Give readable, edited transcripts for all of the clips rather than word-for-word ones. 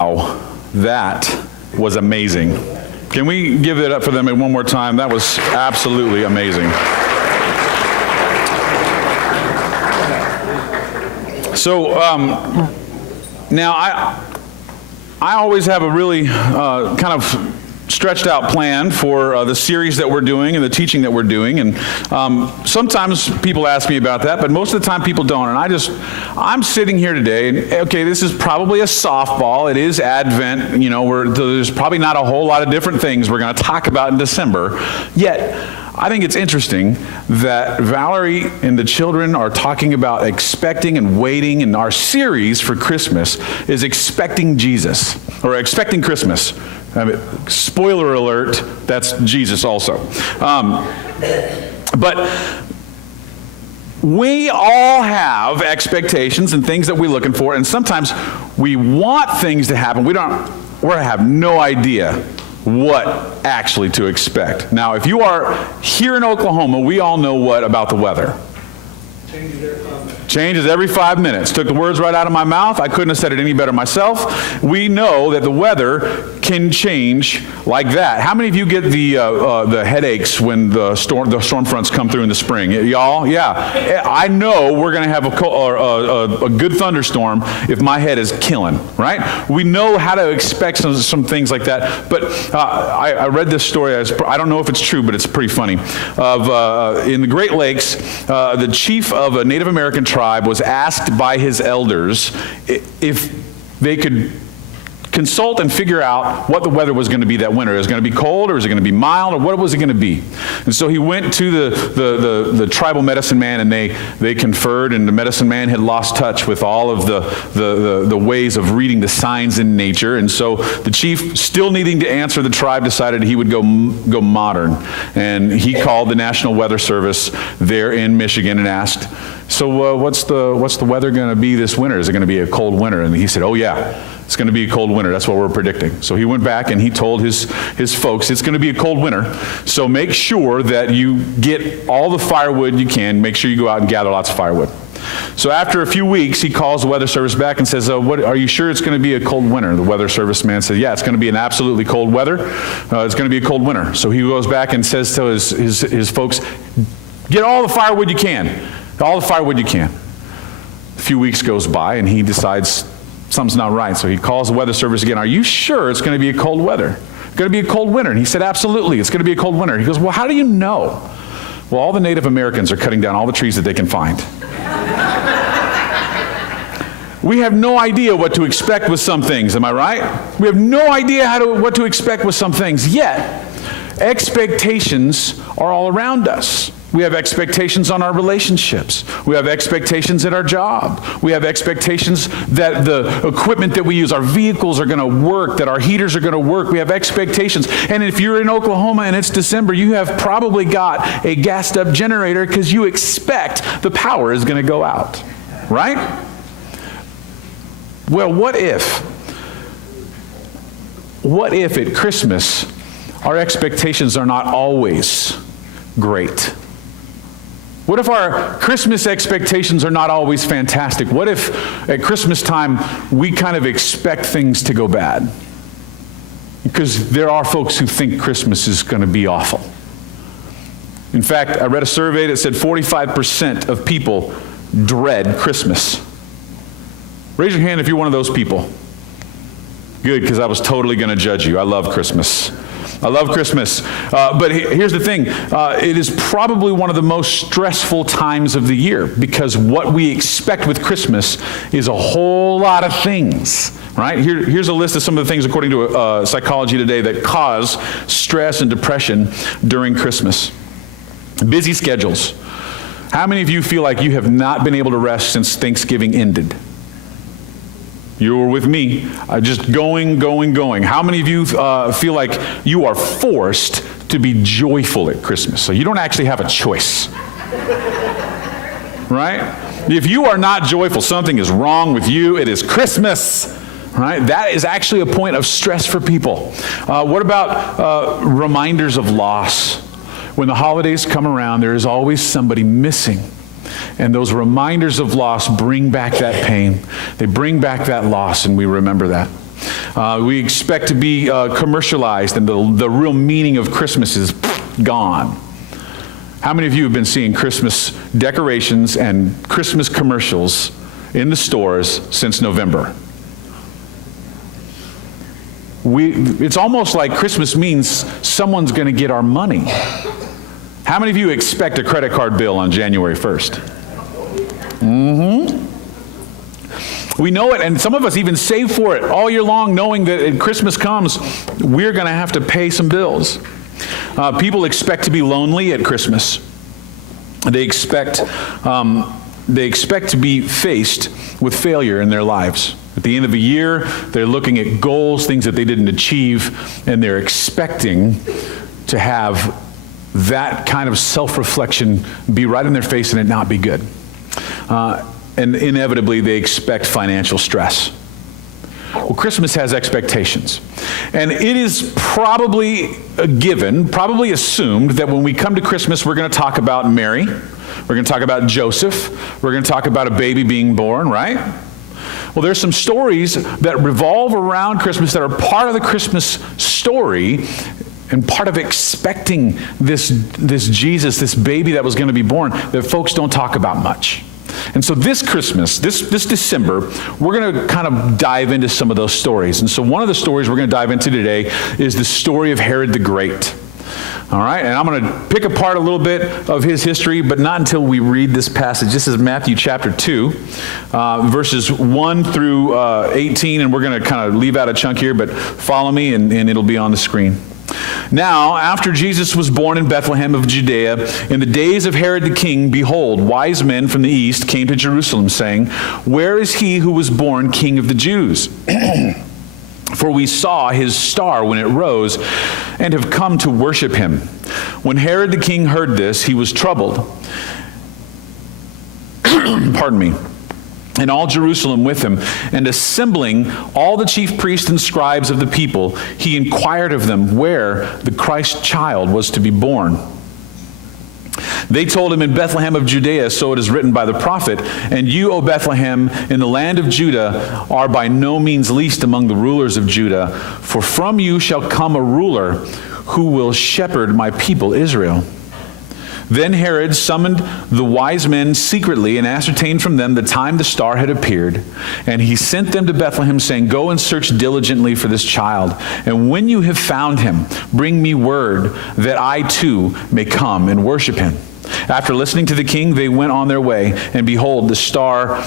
Oh, that was amazing. Can we give it up for them one more time? That was absolutely amazing. So now I always have a really kind of stretched out plan for the series that we're doing and the teaching that we're doing, and sometimes people ask me about that, but most of the time people don't. And I'm sitting here today, and okay, this is probably a softball. It is Advent, there's probably not a whole lot of different things we're going to talk about in December. Yet I think it's interesting that Valerie and the children are talking about expecting and waiting, and our series for Christmas is Expecting Jesus, or Expecting Christmas. Spoiler alert, that's Jesus also. But we all have expectations and things that we're looking for, and sometimes we want things to happen. We have no idea what actually to expect. Now, if you are here in Oklahoma, we all know what about the weather? Changes every 5 minutes. Took the words right out of my mouth. I couldn't have said it any better myself. We know that the weather can change like that. How many of you get the headaches when the storm fronts come through in the spring? Y'all? Yeah. I know we're going to have a good thunderstorm if my head is killing, right? We know how to expect some things like that. But I read this story. I don't know if it's true, but it's pretty funny. In the Great Lakes, the chief of a Native American tribe was asked by his elders if they could consult and figure out what the weather was going to be that winter. Is it going to be cold, or is it going to be mild, or what was it going to be? And so he went to the tribal medicine man, and they conferred, and the medicine man had lost touch with all of the ways of reading the signs in nature. And so the chief, still needing to answer the tribe, decided he would go modern. And he called the National Weather Service there in Michigan and asked, so what's the weather going to be this winter? Is it going to be a cold winter? And he said, oh yeah, it's going to be a cold winter. That's what we're predicting. So he went back and he told his folks, it's going to be a cold winter. So make sure that you get all the firewood you can. Make sure you go out and gather lots of firewood. So after a few weeks, he calls the weather service back and says, "What are you sure it's going to be a cold winter?" The weather service man said, "Yeah, it's going to be an absolutely cold weather. It's going to be a cold winter." So he goes back and says to his folks, "Get all the firewood you can. All the firewood you can." A few weeks goes by, and he decides something's not right. So he calls the weather service again. "Are you sure it's going to be a cold weather? It's going to be a cold winter?" And he said, "Absolutely, it's going to be a cold winter." He goes, "Well, how do you know?" "Well, all the Native Americans are cutting down all the trees that they can find." We have no idea what to expect with some things, am I right? We have no idea what to expect with some things, yet expectations are all around us. We have expectations on our relationships. We have expectations at our job. We have expectations that the equipment that we use, our vehicles are going to work, that our heaters are going to work. We have expectations. And if you're in Oklahoma and it's December, you have probably got a gassed up generator because you expect the power is going to go out, right? Well, what if at Christmas our expectations are not always great? What if our Christmas expectations are not always fantastic? What if at Christmas time we kind of expect things to go bad? Because there are folks who think Christmas is going to be awful. In fact, I read a survey that said 45% of people dread Christmas. Raise your hand if you're one of those people. Good, because I was totally going to judge you. I love Christmas. I love Christmas. But here's the thing. It is probably one of the most stressful times of the year, because what we expect with Christmas is a whole lot of things, right? Here's a list of some of the things, according to Psychology Today, that cause stress and depression during Christmas. Busy schedules. How many of you feel like you have not been able to rest since Thanksgiving ended? You were with me, just going. How many of you feel like you are forced to be joyful at Christmas? So you don't actually have a choice, right? If you are not joyful, something is wrong with you. It is Christmas, right? That is actually a point of stress for people. What about reminders of loss? When the holidays come around, there is always somebody missing. And those reminders of loss bring back that pain. They bring back that loss, and we remember that. We expect to be commercialized, and the real meaning of Christmas is gone. How many of you have been seeing Christmas decorations and Christmas commercials in the stores since November? It's almost like Christmas means someone's going to get our money. How many of you expect a credit card bill on January 1st? We know it, and some of us even save for it all year long, knowing that when Christmas comes, we're going to have to pay some bills. People expect to be lonely at Christmas. They expect to be faced with failure in their lives. At the end of the year, they're looking at goals, things that they didn't achieve, and they're expecting to have that kind of self-reflection be right in their face and it not be good. And inevitably, they expect financial stress. Well, Christmas has expectations. And it is probably a given, probably assumed, that when we come to Christmas, we're going to talk about Mary. We're going to talk about Joseph. We're going to talk about a baby being born, right? Well, there's some stories that revolve around Christmas that are part of the Christmas story and part of expecting this Jesus, this baby that was going to be born, that folks don't talk about much. And so this Christmas, this December, we're going to kind of dive into some of those stories. And so one of the stories we're going to dive into today is the story of Herod the Great. All right, and I'm going to pick apart a little bit of his history, but not until we read this passage. This is Matthew chapter 2, verses 1 through 18, and we're going to kind of leave out a chunk here, but follow me, and it'll be on the screen. Now, after Jesus was born in Bethlehem of Judea, in the days of Herod the king, behold, wise men from the east came to Jerusalem, saying, "Where is he who was born King of the Jews? For we saw his star when it rose, and have come to worship him." When Herod the king heard this, he was troubled. Pardon me. And all Jerusalem with him, and assembling all the chief priests and scribes of the people, he inquired of them where the Christ child was to be born. They told him, "In Bethlehem of Judea, so it is written by the prophet, and you, O Bethlehem, in the land of Judah, are by no means least among the rulers of Judah, for from you shall come a ruler who will shepherd my people Israel." Then Herod summoned the wise men secretly and ascertained from them the time the star had appeared. And he sent them to Bethlehem, saying, "Go and search diligently for this child. And when you have found him, bring me word that I too may come and worship him." After listening to the king, they went on their way. And behold, the star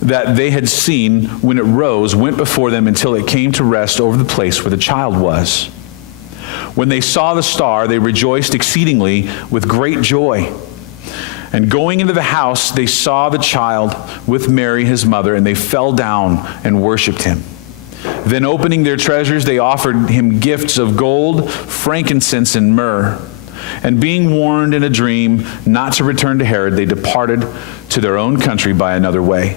that they had seen when it rose went before them until it came to rest over the place where the child was. When they saw the star, they rejoiced exceedingly with great joy. And going into the house, they saw the child with Mary, his mother, and they fell down and worshipped him. Then opening their treasures, they offered him gifts of gold, frankincense, and myrrh. And being warned in a dream not to return to Herod, they departed to their own country by another way.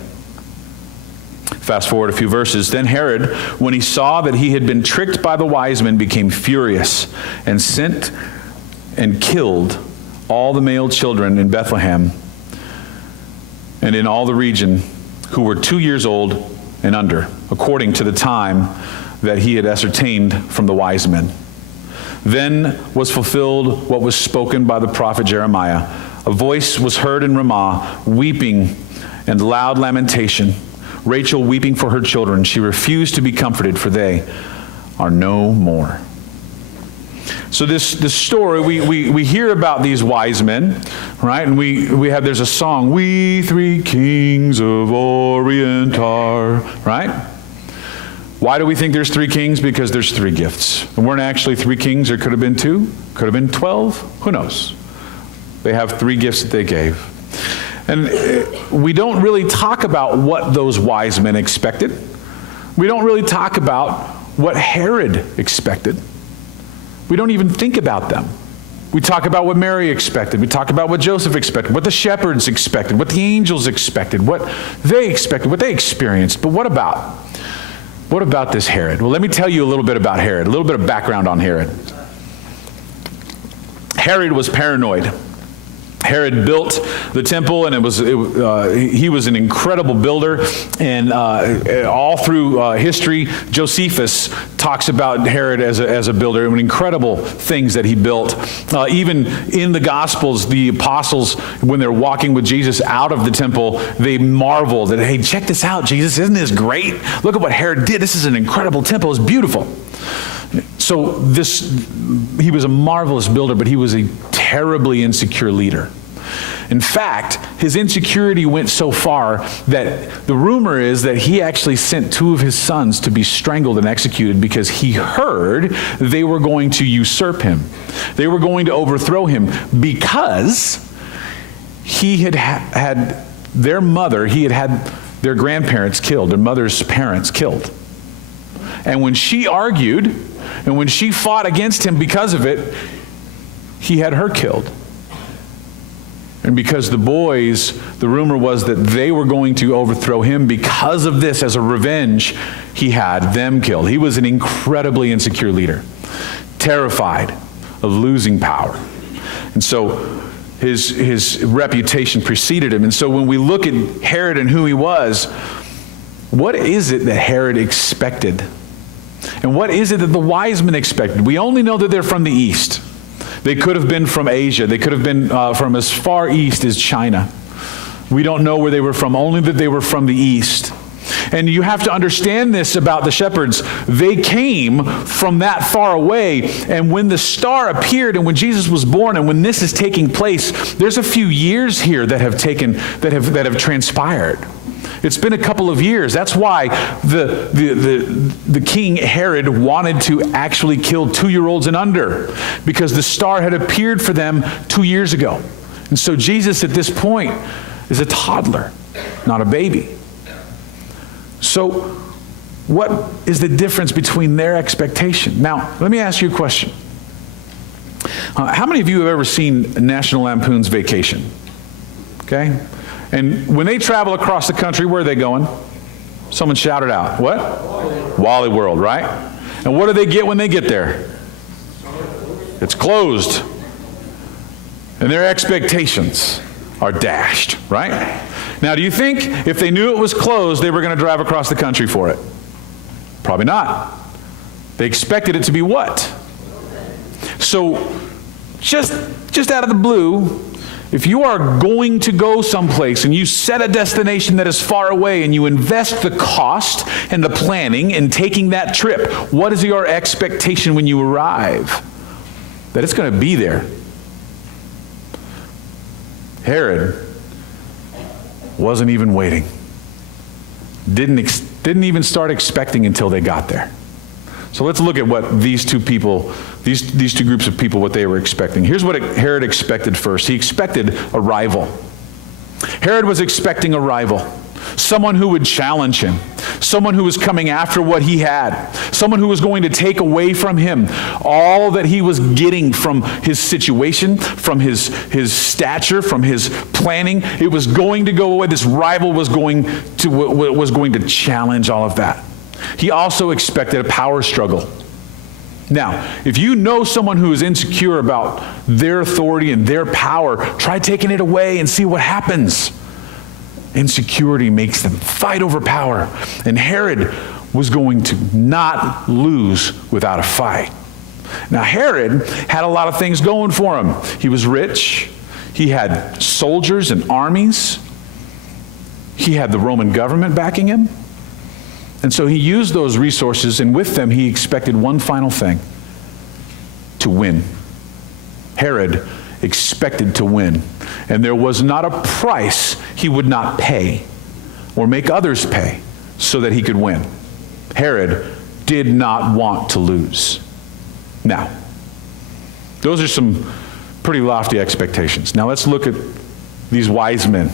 Fast forward a few verses. Then Herod, when he saw that he had been tricked by the wise men, became furious and sent and killed all the male children in Bethlehem and in all the region who were 2 years old and under, according to the time that he had ascertained from the wise men. Then was fulfilled what was spoken by the prophet Jeremiah. A voice was heard in Ramah, weeping and loud lamentation, Rachel weeping for her children. She refused to be comforted, for they are no more. So this story, we hear about these wise men, right? And there's a song, "We three kings of Orient are," right? Why do we think there's three kings? Because there's three gifts. There weren't actually three kings. There could have been two. Could have been 12. Who knows? They have three gifts that they gave. And we don't really talk about what those wise men expected. We don't really talk about what Herod expected. We don't even think about them. We talk about what Mary expected. We talk about what Joseph expected, what the shepherds expected, what the angels expected, what they expected, what they experienced. But what about this Herod? Well, let me tell you a little bit about Herod, a little bit of background on Herod. Herod was paranoid. Herod built the temple, and he was an incredible builder. And all through history, Josephus talks about Herod as a builder and incredible things that he built. Even in the Gospels, the apostles, when they're walking with Jesus out of the temple, they marveled that, hey, check this out, Jesus, isn't this great? Look at what Herod did. This is an incredible temple. It's beautiful. So he was a marvelous builder, but he was a terribly insecure leader. In fact, his insecurity went so far that the rumor is that he actually sent 2 of his sons to be strangled and executed because he heard they were going to usurp him. They were going to overthrow him because he had their mother, he had their grandparents killed, their mother's parents killed. And when she argued, and when she fought against him because of it, he had her killed. And because the boys, the rumor was that they were going to overthrow him because of this, as a revenge, he had them killed. He was an incredibly insecure leader, terrified of losing power. And so his reputation preceded him. And so when we look at Herod and who he was, what is it that Herod expected? And what is it that the wise men expected? We only know that they're from the east. They could have been from Asia. They could have been from as far east as China. We don't know where they were from, only that they were from the east. And you have to understand this about the shepherds. They came from that far away, and when the star appeared and when Jesus was born and when this is taking place, there's a few years here that have transpired. It's been a couple of years. That's why the king Herod wanted to actually kill 2-year-olds and under, because the star had appeared for them 2 years ago. And so Jesus at this point is a toddler, not a baby. So what is the difference between their expectation? Now, let me ask you a question. How many of you have ever seen National Lampoon's Vacation? Okay? And when they travel across the country, where are they going? Someone shouted out. What? Wally World, right? And what do they get when they get there? It's closed. And their expectations are dashed, right? Now, do you think if they knew it was closed, they were going to drive across the country for it? Probably not. They expected it to be what? So, just out of the blue, if you are going to go someplace and you set a destination that is far away and you invest the cost and the planning in taking that trip, what is your expectation when you arrive? That it's going to be there. Herod wasn't even waiting. Didn't even start expecting until they got there. So let's look at what these two people, these two groups of people, what they were expecting. Here's what Herod expected first. He expected a rival. Herod was expecting a rival. Someone who would challenge him. Someone who was coming after what he had. Someone who was going to take away from him all that he was getting from his situation, from his stature, from his planning. It was going to go away. This rival was going to challenge all of that. He also expected a power struggle. Now, if you know someone who is insecure about their authority and their power, try taking it away and see what happens. Insecurity makes them fight over power. And Herod was going to not lose without a fight. Now, Herod had a lot of things going for him. He was rich. He had soldiers and armies. He had the Roman government backing him. And so he used those resources, and with them he expected one final thing: to win. Herod expected to win. And there was not a price he would not pay or make others pay so that he could win. Herod did not want to lose. Now, those are some pretty lofty expectations. Now let's look at these wise men.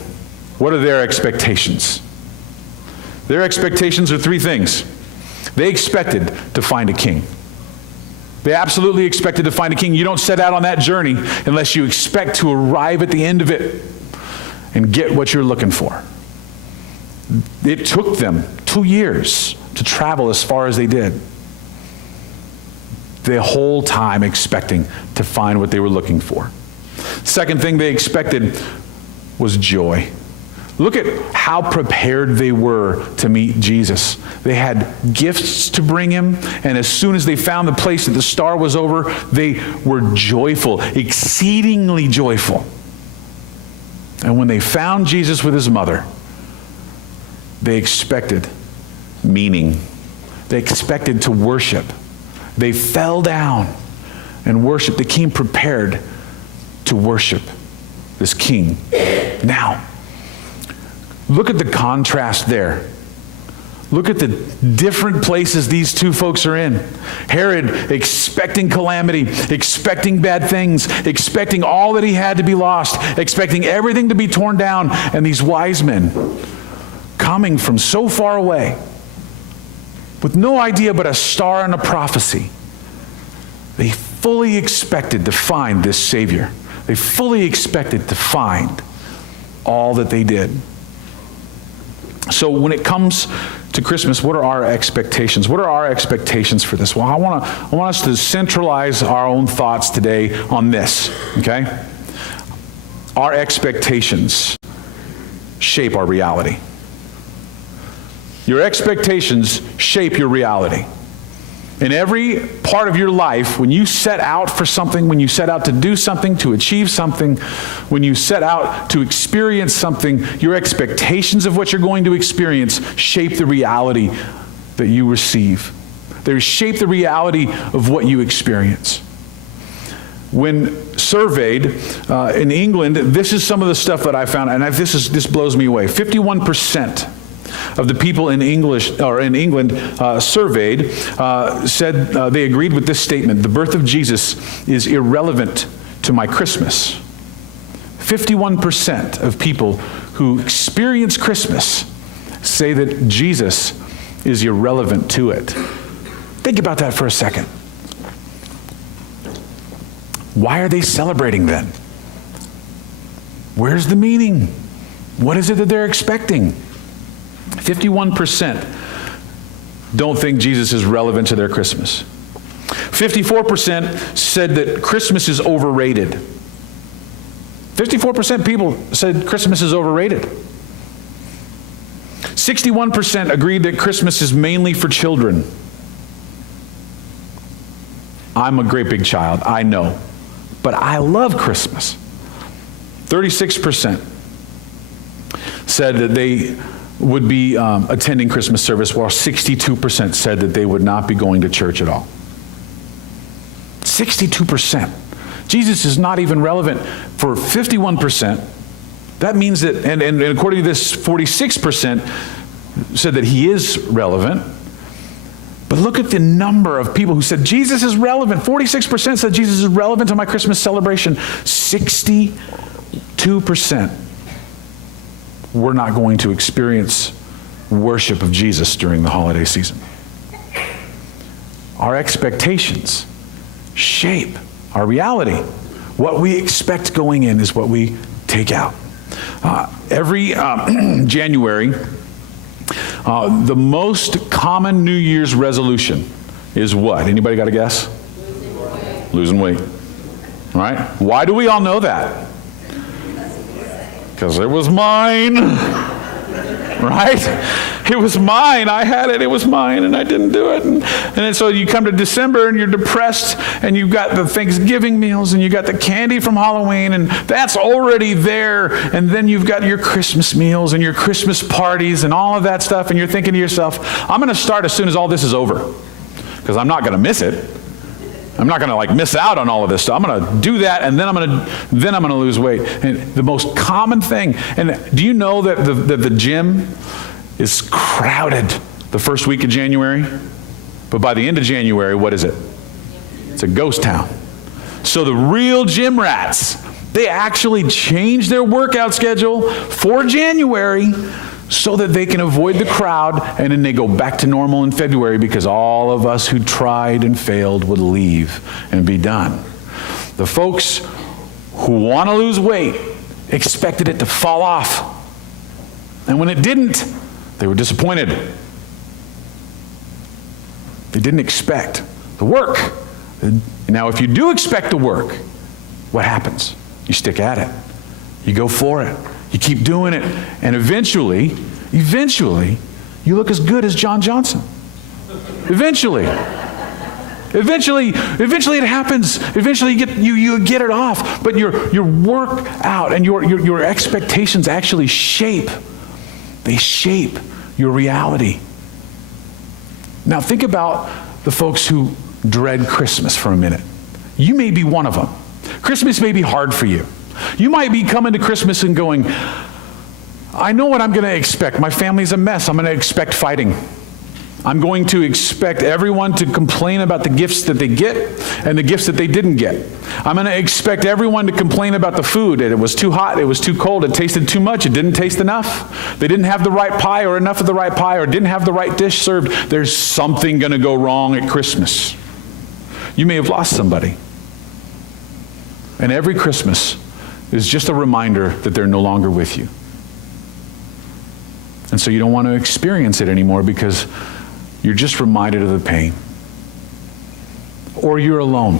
What are their expectations? Their expectations are 3 things. They expected to find a king. They absolutely expected to find a king. You don't set out on that journey unless you expect to arrive at the end of it and get what you're looking for. It took them 2 years to travel as far as they did. The whole time expecting to find what they were looking for. Second thing they expected was joy. Look at how prepared they were to meet Jesus. They had gifts to bring him, and as soon as they found the place that the star was over, they were joyful, exceedingly joyful. And when they found Jesus with his mother, they expected meaning. They expected to worship. They fell down and worshiped. They came prepared to worship this king. Now, look at the contrast there. Look at the different places these two folks are in. Herod expecting calamity, expecting bad things, expecting all that he had to be lost, expecting everything to be torn down, and these wise men coming from so far away with no idea but a star and a prophecy. They fully expected to find this Savior. They fully expected to find all that they did. So when it comes to Christmas, what are our expectations? What are our expectations for this? Well, I want us to centralize our own thoughts today on this, okay? Our expectations shape our reality. Your expectations shape your reality. In every part of your life, when you set out for something, when you set out to do something, to achieve something, when you set out to experience something, your expectations of what you're going to experience shape the reality that you receive. They shape the reality of what you experience. When surveyed in England, this is some of the stuff that I found, and this blows me away. 51% of the people in England surveyed said they agreed with this statement: the birth of Jesus is irrelevant to my Christmas. 51% of people who experience Christmas say that Jesus is irrelevant to it. Think about that for a second. Why are they celebrating then? Where's the meaning? What is it that they're expecting? 51% don't think Jesus is relevant to their Christmas. 54% said that Christmas is overrated. 54% people said Christmas is overrated. 61% agreed that Christmas is mainly for children. I'm a great big child, I know, but I love Christmas. 36% said that they would be attending Christmas service, while 62% said that they would not be going to church at all. 62%. Jesus is not even relevant for 51%. That means that, and according to this, 46% said that he is relevant. But look at the number of people who said Jesus is relevant. 46% said Jesus is relevant to my Christmas celebration. 62% we're not going to experience worship of Jesus during the holiday season. Our expectations shape our reality. What we expect going in is what we take out. Every January, the most common New Year's resolution is what? Anybody got a guess? Losing weight. All right? Why do we all know that? Because it was mine, right? It was mine. I had it. It was mine, and I didn't do it. And then so you come to December, and you're depressed, and you've got the Thanksgiving meals, and you got the candy from Halloween, and that's already there. And then you've got your Christmas meals and your Christmas parties and all of that stuff, and you're thinking to yourself, I'm going to start as soon as all this is over, because I'm not going to miss it. I'm not going to miss out on all of this stuff. I'm going to do that, and then I'm going to lose weight. And the most common thing, and do you know that the gym is crowded the first week of January? But by the end of January, what is it? It's a ghost town. So the real gym rats, they actually change their workout schedule for January so that they can avoid the crowd, and then they go back to normal in February, because all of us who tried and failed would leave and be done. The folks who want to lose weight expected it to fall off. And when it didn't, they were disappointed. They didn't expect the work. Now, if you do expect the work, what happens? You stick at it. You go for it. You keep doing it. And eventually, you look as good as John Johnson. Eventually it happens. Eventually you get it off. But your work out and your expectations actually shape your reality. Now think about the folks who dread Christmas for a minute. You may be one of them. Christmas may be hard for you. You might be coming to Christmas and going, I know what I'm going to expect. My family's a mess. I'm going to expect fighting. I'm going to expect everyone to complain about the gifts that they get and the gifts that they didn't get. I'm going to expect everyone to complain about the food. It was too hot, it was too cold, it tasted too much, it didn't taste enough. They didn't have the right pie or enough of the right pie or didn't have the right dish served. There's something going to go wrong at Christmas. You may have lost somebody. And every Christmas is just a reminder that they're no longer with you. And so you don't want to experience it anymore because you're just reminded of the pain. Or you're alone.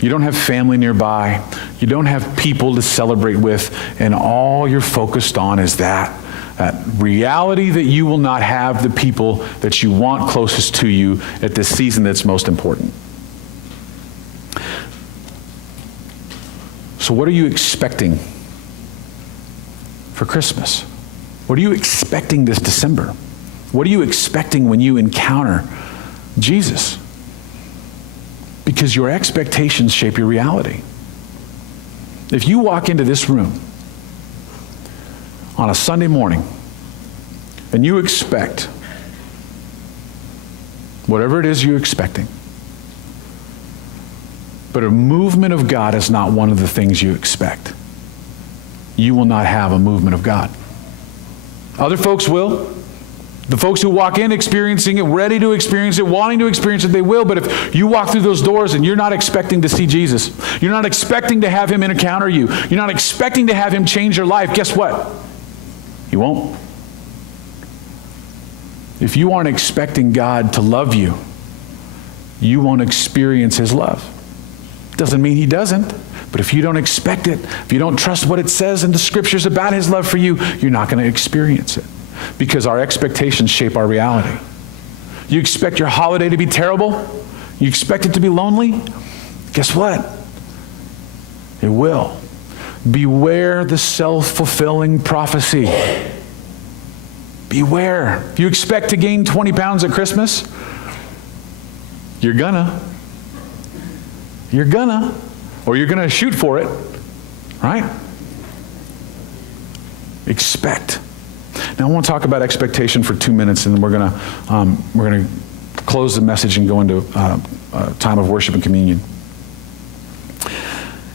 You don't have family nearby. You don't have people to celebrate with. And all you're focused on is that reality that you will not have the people that you want closest to you at this season that's most important. So what are you expecting for Christmas? What are you expecting this December? What are you expecting when you encounter Jesus? Because your expectations shape your reality. If you walk into this room on a Sunday morning and you expect whatever it is you're expecting, but a movement of God is not one of the things you expect, you will not have a movement of God. Other folks will. The folks who walk in experiencing it, ready to experience it, wanting to experience it, they will. But if you walk through those doors and you're not expecting to see Jesus, you're not expecting to have him encounter you, you're not expecting to have him change your life, guess what? He won't. If you aren't expecting God to love you, you won't experience his love. Doesn't mean he doesn't. But if you don't expect it, if you don't trust what it says in the scriptures about his love for you, you're not going to experience it. Because our expectations shape our reality. You expect your holiday to be terrible? You expect it to be lonely? Guess what? It will. Beware the self-fulfilling prophecy. Beware. If you expect to gain 20 pounds at Christmas, you're gonna. Or you're gonna shoot for it, right? Expect. Now I want to talk about expectation for 2 minutes, and then we're gonna close the message and go into a time of worship and communion.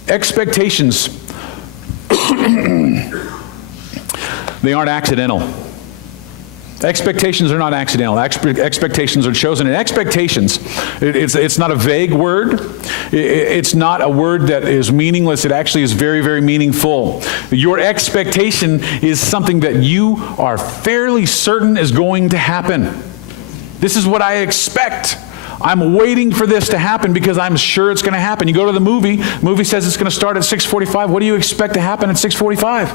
Expectations, they aren't accidental. Expectations are not accidental. Expectations are chosen. And expectations, it's not a vague word. It's not a word that is meaningless. It actually is very, very meaningful. Your expectation is something that you are fairly certain is going to happen. This is what I expect. I'm waiting for this to happen because I'm sure it's going to happen. You go to the movie says it's going to start at 6:45. What do you expect to happen at 6:45?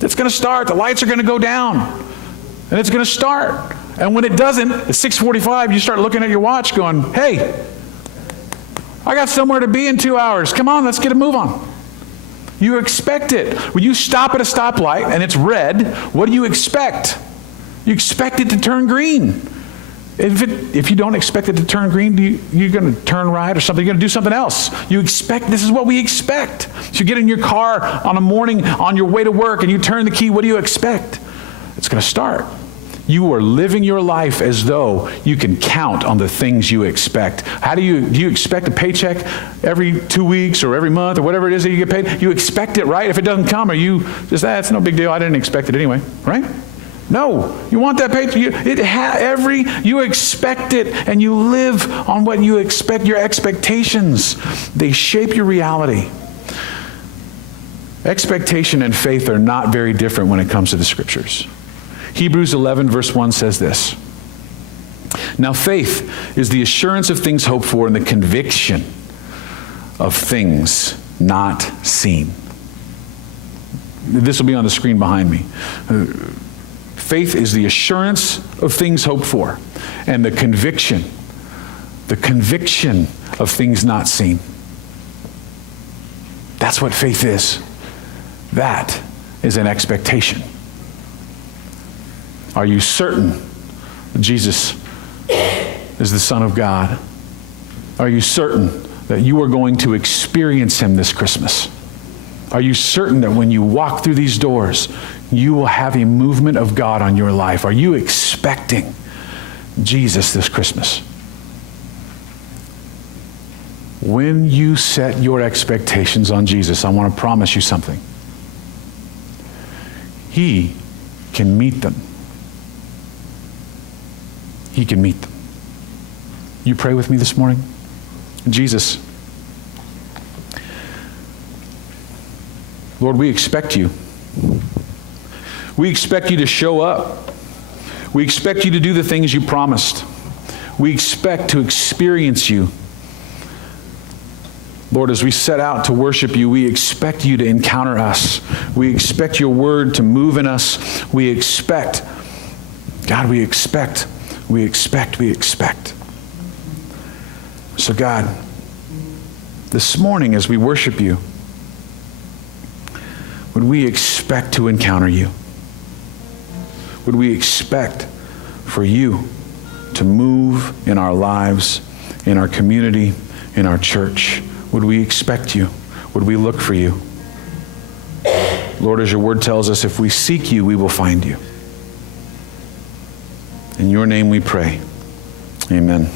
It's going to start. The lights are going to go down. And it's going to start. And when it doesn't, at 6:45, you start looking at your watch going, hey, I got somewhere to be in 2 hours. Come on, let's get a move on. You expect it. When you stop at a stoplight and it's red, what do you expect? You expect it to turn green. If you don't expect it to turn green, you're going to turn right or something. You're going to do something else. This is what we expect. So you get in your car on a morning on your way to work and you turn the key, what do you expect? It's going to start. You are living your life as though you can count on the things you expect. How do you expect a paycheck every 2 weeks or every month or whatever it is that you get paid? You expect it, right? If it doesn't come, are you just, it's no big deal. I didn't expect it anyway, right? No, you want that paycheck. You expect it, and you live on what you expect. Your expectations, they shape your reality. Expectation and faith are not very different when it comes to the scriptures. Hebrews 11 verse 1 says this. Now faith is the assurance of things hoped for and the conviction of things not seen. This will be on the screen behind me. Faith is the assurance of things hoped for and the conviction of things not seen. That's what faith is. That is an expectation. Are you certain that Jesus is the Son of God? Are you certain that you are going to experience him this Christmas? Are you certain that when you walk through these doors, you will have a movement of God on your life? Are you expecting Jesus this Christmas? When you set your expectations on Jesus, I want to promise you something. He can meet them. He can meet them. You pray with me this morning? Jesus, Lord, we expect you. We expect you to show up. We expect you to do the things you promised. We expect to experience you. Lord, as we set out to worship you, we expect you to encounter us. We expect your word to move in us. We expect, God, we expect. So God, this morning as we worship you, would we expect to encounter you? Would we expect for you to move in our lives, in our community, in our church? Would we expect you? Would we look for you? Lord, as your word tells us, if we seek you, we will find you. In your name we pray. Amen.